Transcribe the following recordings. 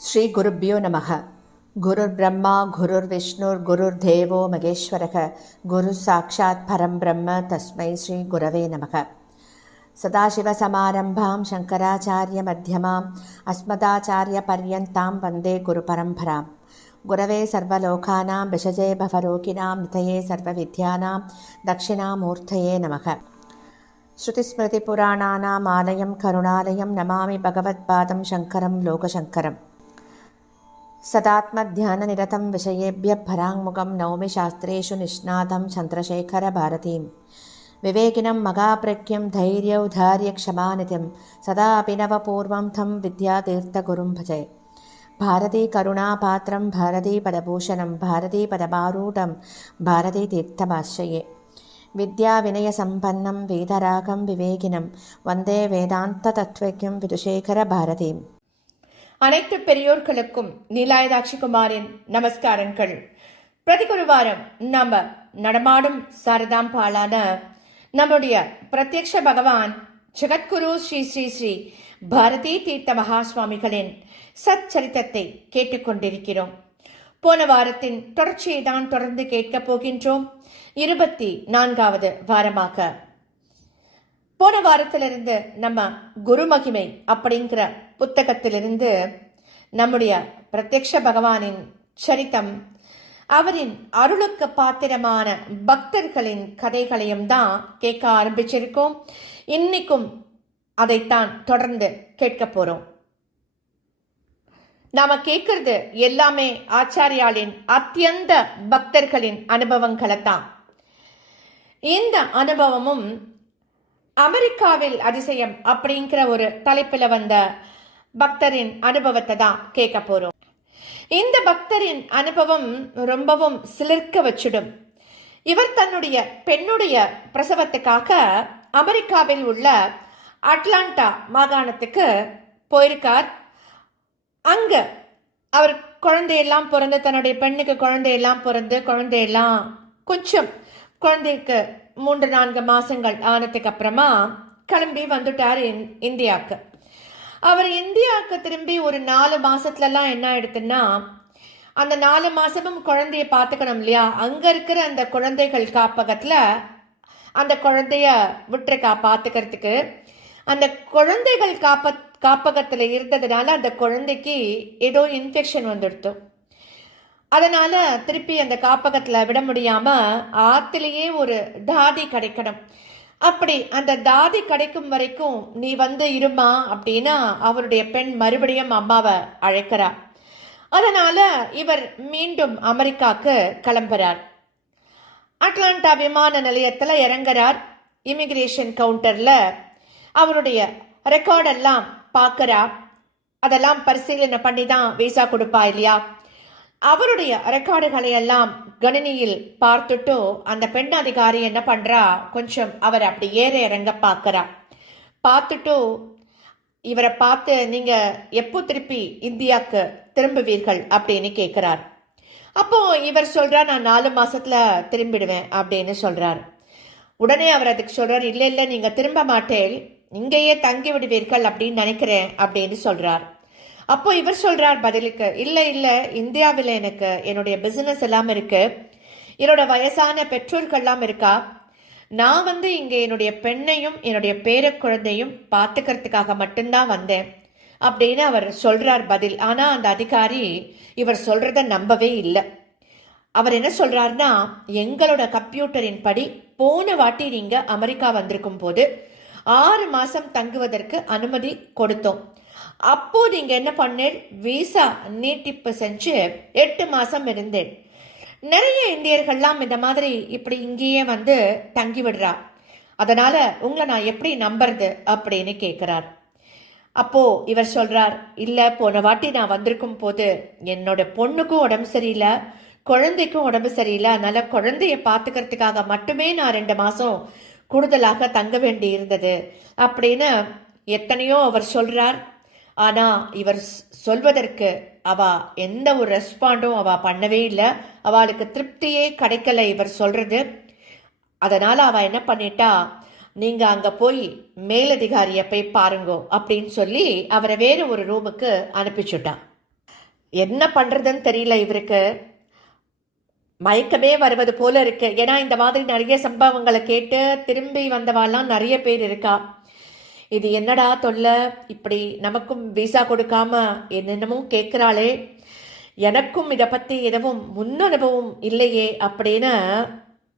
ஸ்ரீ குருப்யோ நமக. குருர் பிரம்மா குருர் விஷ்ணுர் குருர் தேவோ மகேஸ்வரக குரு சாட்சாத் பரம் பிரம்ம தஸ்மை ஸ்ரீ குரவே நமக. சதாசிவசமாரம்பாம் சங்கராச்சாரிய மத்தியமாம் அஸ்மதாச்சாரிய பர்யந்தாம் வந்தே குரு பரம்பராம். குரவே சர்வலோகானாம் விஷஜே பவரோகிணாம் நிதயே சர்வவித்யானாம் தட்சிணாமூர்த்தயே நமக. ஸ்ருதிஸ்மிருதிபுராணானாம் ஆலயம் கருணாலயம் நமாமி பகவத்பாதம் சங்கரம் லோகசங்கரம். सदात्मध्याननिरतं विषयेभ्यः पराङ्मुखं नौमि शास्त्रेषु निष्णातं चन्द्रशेखरभारतीं. विवेकिनं मगाप्रज्ञं धैर्यौधार्यक्षमानिधिं सदा अभिनवपूर्वं तं विद्यातीर्थगुरुं भजे. भारतीकरुणापात्रं भारतीपदभूषणं भारतीपदमारूढं भारतीतीर्थमाश्रये. विद्याविनयसम्पन्नं वेदरागं विवेकिनं वन्दे वेदान्ततत्त्वज्ञं विदुशेखरभारतीम्. அனைத்து பெரியோர்களுக்கும் நீலாயதாட்சி குமாரின் நமஸ்காரங்கள். பிரதிகொரு வாரம் நம்ம நடமாடும் சாரதாம்பாலான நம்முடைய பிரத்யக்ஷ பகவான் ஜெகத்குரு ஸ்ரீ ஸ்ரீ ஸ்ரீ பாரதி தீர்த்த மகாசுவாமிகளின் சச்சரித்தத்தை கேட்டுக்கொண்டிருக்கிறோம். போன வாரத்தின் தொடர்ச்சியை தான் தொடர்ந்து கேட்கப் போகின்றோம். 24வது வாரமாக போன வாரத்திலிருந்து நம்ம குரு மகிமை அப்படிங்கிற புத்தகத்திலிருந்து நம்முடைய பிரத்யக்ஷ பகவானின் சரித்தம், அவரின் அருளுக்கு பாத்திரமான பக்தர்களின் கதைகளையும் தான் கேட்க ஆரம்பிச்சிருக்கோம். இன்னைக்கும் அதைத்தான் தொடர்ந்து கேட்க போறோம். நாம கேட்கறது எல்லாமே ஆச்சாரியாலின் அத்தியந்த பக்தர்களின் அனுபவங்களை தான். இந்த அனுபவமும் அமெரிக்காவில் அதிசயம் அப்படிங்கிற ஒரு தலைப்பில் வந்த பக்தரின் அனுபவத்தை தான் கேட்க போறோம். இந்த பக்தரின் அனுபவம் ரொம்பவும் சிலிர்க்க வச்சிடும். இவர் தன்னுடைய பெண்ணுடைய பிரசவத்துக்காக அமெரிக்காவில் உள்ள அட்லாண்டா மாகாணத்துக்கு போயிருக்கார். அங்க அவர் குழந்தையெல்லாம் பிறந்து, தன்னுடைய பெண்ணுக்கு குழந்தையெல்லாம் பிறந்து, குழந்தையெல்லாம் கொஞ்சம் குழந்தைக்கு 3-4 மாசங்கள் ஆனதுக்கு அப்புறமா கிளம்பி வந்துட்டார் இந்தியாவுக்கு. அவர் இந்தியாவுக்கு திரும்பி ஒரு 4 மாசத்துலலாம் என்ன ஆயிடுதுன்னா, அந்த 4 மாசமும் குழந்தைய பார்த்துக்கணும் இல்லையா. அங்க இருக்கிற அந்த குழந்தைகள் காப்பகத்துல அந்த குழந்தைய விட்டுருக்கா பார்த்துக்கிறதுக்கு. அந்த குழந்தைகள் காப்பகத்துல இருந்ததுனால அந்த குழந்தைக்கு ஏதோ இன்ஃபெக்ஷன் வந்துடுத்து. அதனால திருப்பி அந்த காப்பகத்துல விட முடியாம ஆத்திலேயே ஒரு தாதி கிடைக்கணும். அப்படி அந்த தாதி கிடைக்கும் வரைக்கும் நீ வந்து இருமா அப்படின்னா அவருடைய பெண் மறுபடியும் அம்மாவை அழைக்கிறார். அதனால இவர் மீண்டும் அமெரிக்காக்கு கிளம்புறார். அட்லாண்டா விமான நிலையத்துல இறங்குறார். இமிகிரேஷன் கவுண்டர்ல அவருடைய ரெக்கார்டெல்லாம் பார்க்கறார். அதெல்லாம் பரிசீலனை பண்ணி தான் விசா கொடுப்பா இல்லையா. அவருடைய ரெக்கார்டுகளை எல்லாம் கணினியில் பார்த்துட்டு அந்த பெண் அதிகாரி என்ன பண்றா, கொஞ்சம் அவர் அப்படி ஏற இறங்க பார்க்கறா. பார்த்துட்டு இவரை பார்த்து, நீங்க எப்போ திருப்பி இந்தியாவுக்கு திரும்புவீர்கள் அப்படின்னு கேட்கிறார். அப்போ இவர் சொல்றார், நான் 4 மாசத்துல திரும்பிடுவேன் அப்படின்னு சொல்றார். உடனே அவர் அதுக்கு சொல்றார், இல்ல இல்ல நீங்க திரும்ப மாட்டேன், இங்கேயே தங்கி விடுவீர்கள் அப்படின்னு நினைக்கிறேன் அப்படின்னு சொல்றார். அப்போ இவர் சொல்றார் பதிலுக்கு, இல்ல இல்ல இந்தியாவில் எனக்கு என்னுடைய பிசினஸ் எல்லாம் இருக்கு, என்னோட வயசான பெற்றோர்கள்லாம் இருக்கா, நான் வந்து இங்க என்னுடைய பெண்ணையும் என்னுடைய பேர குழந்தையும் பார்த்துக்கிறதுக்காக மட்டும்தான் வந்தேன் அப்படின்னு அவர் சொல்றார் பதில். ஆனா அந்த அதிகாரி இவர் சொல்றத நம்பவே இல்லை. அவர் என்ன சொல்றாருன்னா, எங்களோட கம்ப்யூட்டரின் படி போன வாட்டி நீங்க அமெரிக்கா வந்திருக்கும் போது 6 மாசம் தங்குவதற்கு அனுமதி கொடுத்தோம். அப்போ நீங்க என்ன பண்ணேன், விசா நீட்டிப்பு செஞ்சு 8 மாசம் இருந்தேன். நிறைய இந்தியர்கள்லாம் இந்த மாதிரி இப்படி இங்கேயே வந்து தங்கி விடுறா, அதனால உங்களை நான் எப்படி நம்புறது அப்படின்னு கேட்கிறார். அப்போ இவர் சொல்றார், இல்ல போன வாட்டி நான் வந்திருக்கும் போது என்னோட பொண்ணுக்கும் உடம்பு சரியில்லை, குழந்தைக்கும் உடம்பு சரியில்லை, அதனால குழந்தைய பார்த்துக்கிறதுக்காக மட்டுமே நான் 2 மாசம் கூடுதலாக தங்க வேண்டி இருந்தது அப்படின்னு எத்தனையோ அவர் சொல்றார். ஆனா இவர் சொல்வதற்கு அவ எந்த ஒரு ரெஸ்பாண்டும் அவ பண்ணவே இல்லை. அவளுக்கு திருப்தியே கிடைக்கல இவர் சொல்றது. அதனால அவ என்ன பண்ணிட்டா, நீங்க அங்க போய் மேலதிகாரிய போய் பாருங்கோ அப்படின்னு சொல்லி அவரை வேற ஒரு ரூமுக்கு அனுப்பிச்சுட்டான். என்ன பண்றதுன்னு தெரியல. இவருக்கு மயக்கமே வருவது போல இருக்கு. ஏன்னா இந்த மாதிரி நிறைய சம்பவங்களை கேட்டு திரும்பி வந்தவாலாம் நிறைய பேர் இருக்கா. இது என்னடா தொல்லை, இப்படி நமக்கும் விசா கொடுக்காம என்னென்னமோ கேட்குறாளே, எனக்கும் இதை பற்றி எதுவும் முன் அனுபவம் இல்லையே அப்படின்னு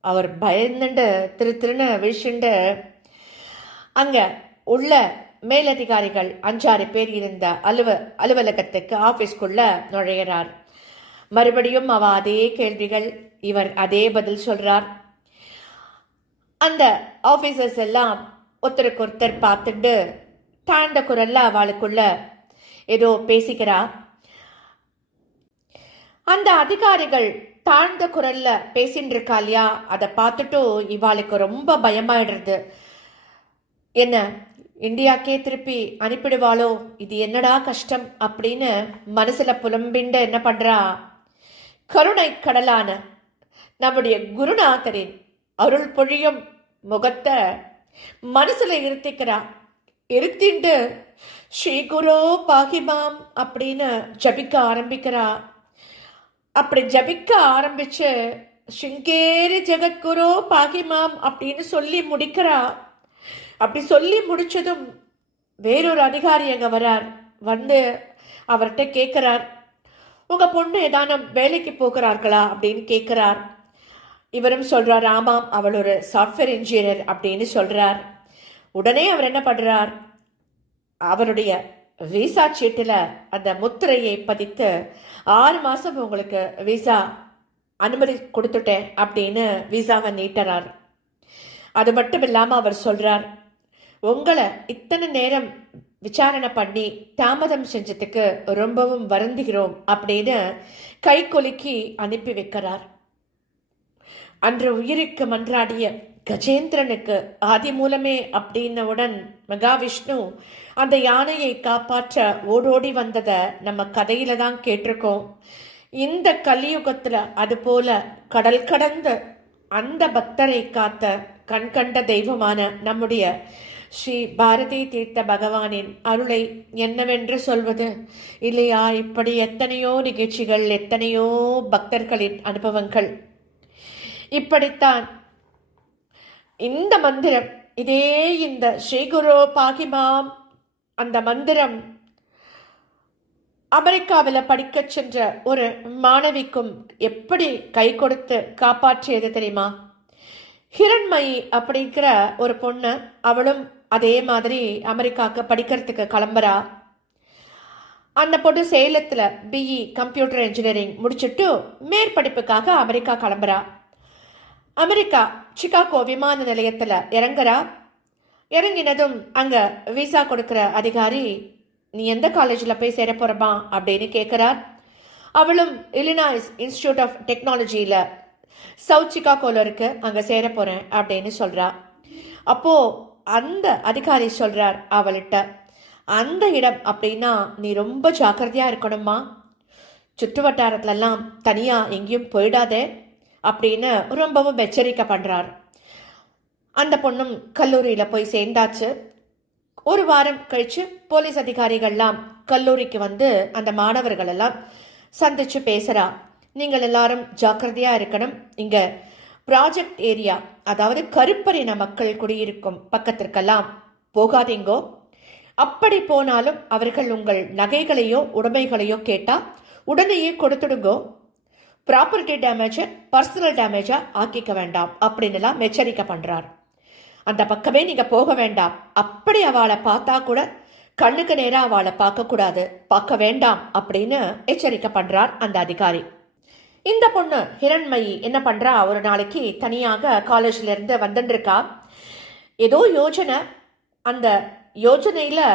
அவர் பயந்துண்டு திருன்னு விழிச்சுண்டு அங்கே உள்ள மேலதிகாரிகள் 5-6 பேர் இருந்த அலுவலகத்துக்கு ஆஃபீஸ்க்குள்ள நுழையிறார். மறுபடியும் அவ அதே கேள்விகள், இவர் அதே பதில் சொல்றார். அந்த ஆஃபீஸர்ஸ் எல்லாம் ஒருத்தருக்கு ஒருத்தர் பார்த்துட்டு தாழ்ந்த குரல்ல அவளுக்குள்ள ஏதோ பேசிக்கிறா. அந்த அதிகாரிகள் தாழ்ந்த குரல்ல பேசின்னு இருக்கா இல்லையா, அதை பார்த்துட்டு இவாளுக்கு ரொம்ப பயமாயிடுறது. என்ன இந்தியாக்கே திருப்பி அனுப்பிடுவாளோ, இது என்னடா கஷ்டம் அப்படின்னு மனசுல புலம்பிண்டு என்ன பண்றா, கருணை கடலான நம்முடைய குருநாதரின் அருள் பொழியும் முகத்தை மனசுல இருத்திக்கிறா. இருத்திண்டு ஸ்ரீ குரு பாகிமாம் அப்படின்னு ஜபிக்க ஆரம்பிக்கிறா. அப்படி ஜபிக்க ஆரம்பிச்சு ஸ்ருங்கேரி ஜெகத்குரு பாகிமாம் அப்படின்னு சொல்லி முடிக்கிறா. அப்படி சொல்லி முடிச்சதும் வேறொரு அதிகாரி அங்க வரார். வந்து அவர்கிட்ட கேட்கிறார், உங்க பொண்ணு ஏதானும் வேலைக்கு போகிறார்களா அப்படின்னு கேட்கிறார். இவரும் சொல்றார், ஆமாம், அவள் ஒரு சாஃப்ட்வேர் இன்ஜினியர் அப்படின்னு சொல்றார். உடனே அவர் என்ன பண்றார், அவருடைய விசா சீட்டுல அந்த முத்திரையை பதித்து 6 மாசம் உங்களுக்கு விசா அனுமதி கொடுத்துட்டேன் அப்படின்னு விசாவை நீட்டுறார். அது மட்டும் இல்லாம அவர் சொல்றார், உங்களை இத்தனை நேரம் விசாரணை பண்ணி தாமதம் செஞ்சதுக்கு ரொம்பவும் வருந்துகிறோம் அப்படின்னு கை கொலுக்கி அனுப்பி வைக்கிறார். அன்று உயிருக்கு மன்றாடிய கஜேந்திரனுக்கு ஆதி மூலமே அப்படின்னவுடன் மகாவிஷ்ணு அந்த யானையை காப்பாற்ற ஓடோடி வந்ததை நம்ம கதையில தான் கேட்டிருக்கோம். இந்த கலியுகத்துல அது போல கடல் கடந்த அந்த பக்தரை காத்த கண்கண்ட தெய்வமான நம்முடைய ஸ்ரீ பாரதி தீர்த்த பகவானின் அருளை என்னவென்று சொல்வது இல்லையா? இப்படி எத்தனையோ நிகழ்ச்சிகள், எத்தனையோ பக்தர்களின் அனுபவங்கள். இப்படித்தான் இந்த மந்திரம், இதே இந்த ஸ்ரீகுரு பாகிமாம் அந்த மந்திரம் அமெரிக்காவில் படிக்க சென்ற ஒரு மாணவிக்கும் எப்படி கை கொடுத்து காப்பாற்றியது தெரியுமா? ஹிரண்மயி அப்படிங்கிற ஒரு பொண்ணு, அவளும் அதே மாதிரி அமெரிக்காவுக்கு படிக்கிறதுக்கு கிளம்புறா. அந்த பொண்ணு சேலத்தில் பிஇ கம்ப்யூட்டர் இன்ஜினியரிங் முடிச்சுட்டு மேற்படிப்புக்காக அமெரிக்கா கிளம்புறா. அமெரிக்கா சிகாகோ விமான நிலையத்தில் இறங்குறா. இறங்கினதும் அங்கே விசா கொடுக்குற அதிகாரி, நீ எந்த காலேஜில் போய் சேர போகிறமா அப்படின்னு கேட்குறார். அவளும் இலினாய்ஸ் இன்ஸ்டியூட் ஆஃப் டெக்னாலஜியில் சவுத் சிகாகோவில் இருக்கு, அங்கே சேர போகிறேன் அப்படின்னு சொல்கிறா. அப்போது அந்த அதிகாரி சொல்கிறார் அவள்கிட்ட, அந்த இடம் அப்படின்னா நீ ரொம்ப ஜாக்கிரதையாக இருக்கணுமா, சுற்று வட்டாரத்துலலாம் தனியாக எங்கேயும் போயிடாதே அப்படின்னு ரொம்பவும் எச்சரிக்கை பண்ணுறார். அந்த பொண்ணும் கல்லூரியில் போய் சேர்ந்தாச்சு. ஒரு வாரம் கழித்து போலீஸ் அதிகாரிகள்லாம் கல்லூரிக்கு வந்து அந்த மாணவர்கள் எல்லாம் சந்திச்சு பேசுகிறா. நீங்கள் எல்லாரும் ஜாக்கிரதையாக இருக்கணும், இங்கே ப்ராஜெக்ட் ஏரியா, அதாவது கருப்பரின மக்கள் குடியிருக்கும் பக்கத்திற்கெல்லாம் போகாதீங்கோ. அப்படி போனாலும் அவர்கள் உங்கள் நகைகளையோ உடைமைகளையோ கேட்டால் உடனேயே கொடுத்துடுங்கோ. ப்ராப்பர்ட்டி டேமேஜை பர்சனல் டேமேஜாக ஆக்கிக்க வேண்டாம் அப்படின்னுலாம் எச்சரிக்கை பண்ணுறார். அந்த பக்கமே நீங்கள் போக வேண்டாம், அப்படி அவளை பார்த்தா கூட கண்ணுக்கு நேராக அவளை பார்க்கக்கூடாது, பார்க்க வேண்டாம் அப்படின்னு எச்சரிக்கை பண்ணுறார் அந்த அதிகாரி. இந்த பொண்ணு ஹிரண்மயி என்ன பண்ணுறா, ஒரு நாளைக்கு தனியாக காலேஜில் இருந்து வந்துட்டுருக்கா. ஏதோ யோஜனை, அந்த யோஜனையில்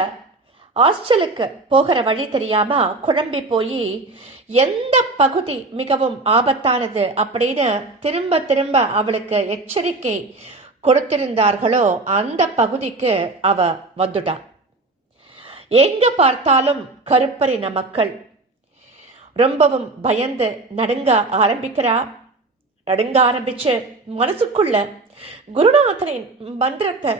ஹாஸ்டலுக்கு போகிற வழி தெரியாமல் குழம்பி போய் எந்த பகுதி மிகவும் ஆபத்தானது அப்படின்னு திரும்ப திரும்ப அவளுக்கு எச்சரிக்கை கொடுத்திருந்தார்களோ அந்த பகுதிக்கு அவ வந்துட்டா. எங்க பார்த்தாலும் கருப்பரின மக்கள். ரொம்பவும் பயந்து நடுங்க ஆரம்பிச்சு மனசுக்குள்ள குருநாதனின் மந்திரத்தை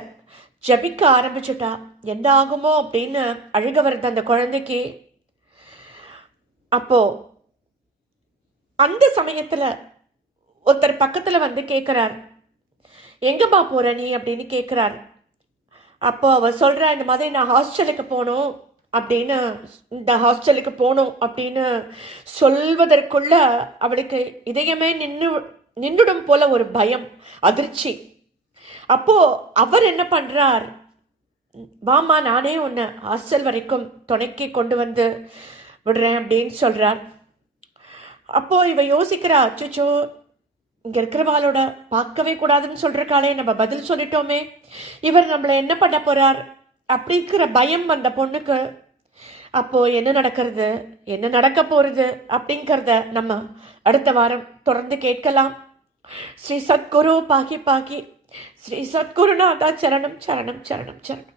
ஜபிக்க ஆரம்பிச்சுட்டா. என்ன ஆகுமோ அப்படின்னு அழுக வருது அந்த குழந்தைக்கு. அப்போ அந்த சமயத்துல ஒருத்தர் பக்கத்துல வந்து கேட்கிறார், எங்கம்மா போற நீ அப்படின்னு கேட்கிறார். அப்போ அவர் சொல்றா, இந்த மாதிரி நான் ஹாஸ்டலுக்கு போகணும் அப்படின்னு, இந்த ஹாஸ்டலுக்கு போகணும் அப்படின்னு சொல்வதற்குள்ள அவளுக்கு இதயமே நின்றுடும் போல ஒரு பயம், அதிர்ச்சி. அப்போ அவர் என்ன பண்றார், வாமா நானே உன்னை ஹாஸ்டல் வரைக்கும் துணைக்கி கொண்டு வந்து விடுறேன் அப்படின்னு சொல்றார். அப்போ இவ யோசிக்கிறா, அச்சோ இங்க இருக்கிறவாளோட பார்க்கவே கூடாதுன்னு சொல்றாளே, நம்ம பதில் சொல்லிட்டோமே, இவர் நம்மளை என்ன பண்ண போறார் அப்படிங்கிற பயம் அந்த பொண்ணுக்கு. அப்போ என்ன நடக்கிறது, என்ன நடக்க போறது அப்படிங்கிறத நம்ம அடுத்த வாரம் தொடர்ந்து கேட்கலாம். ஸ்ரீ சத்குரு பாகி பாகி, ஸ்ரீ சத்குருநாதா சரணம் சரணம் சரணம் சரணம்.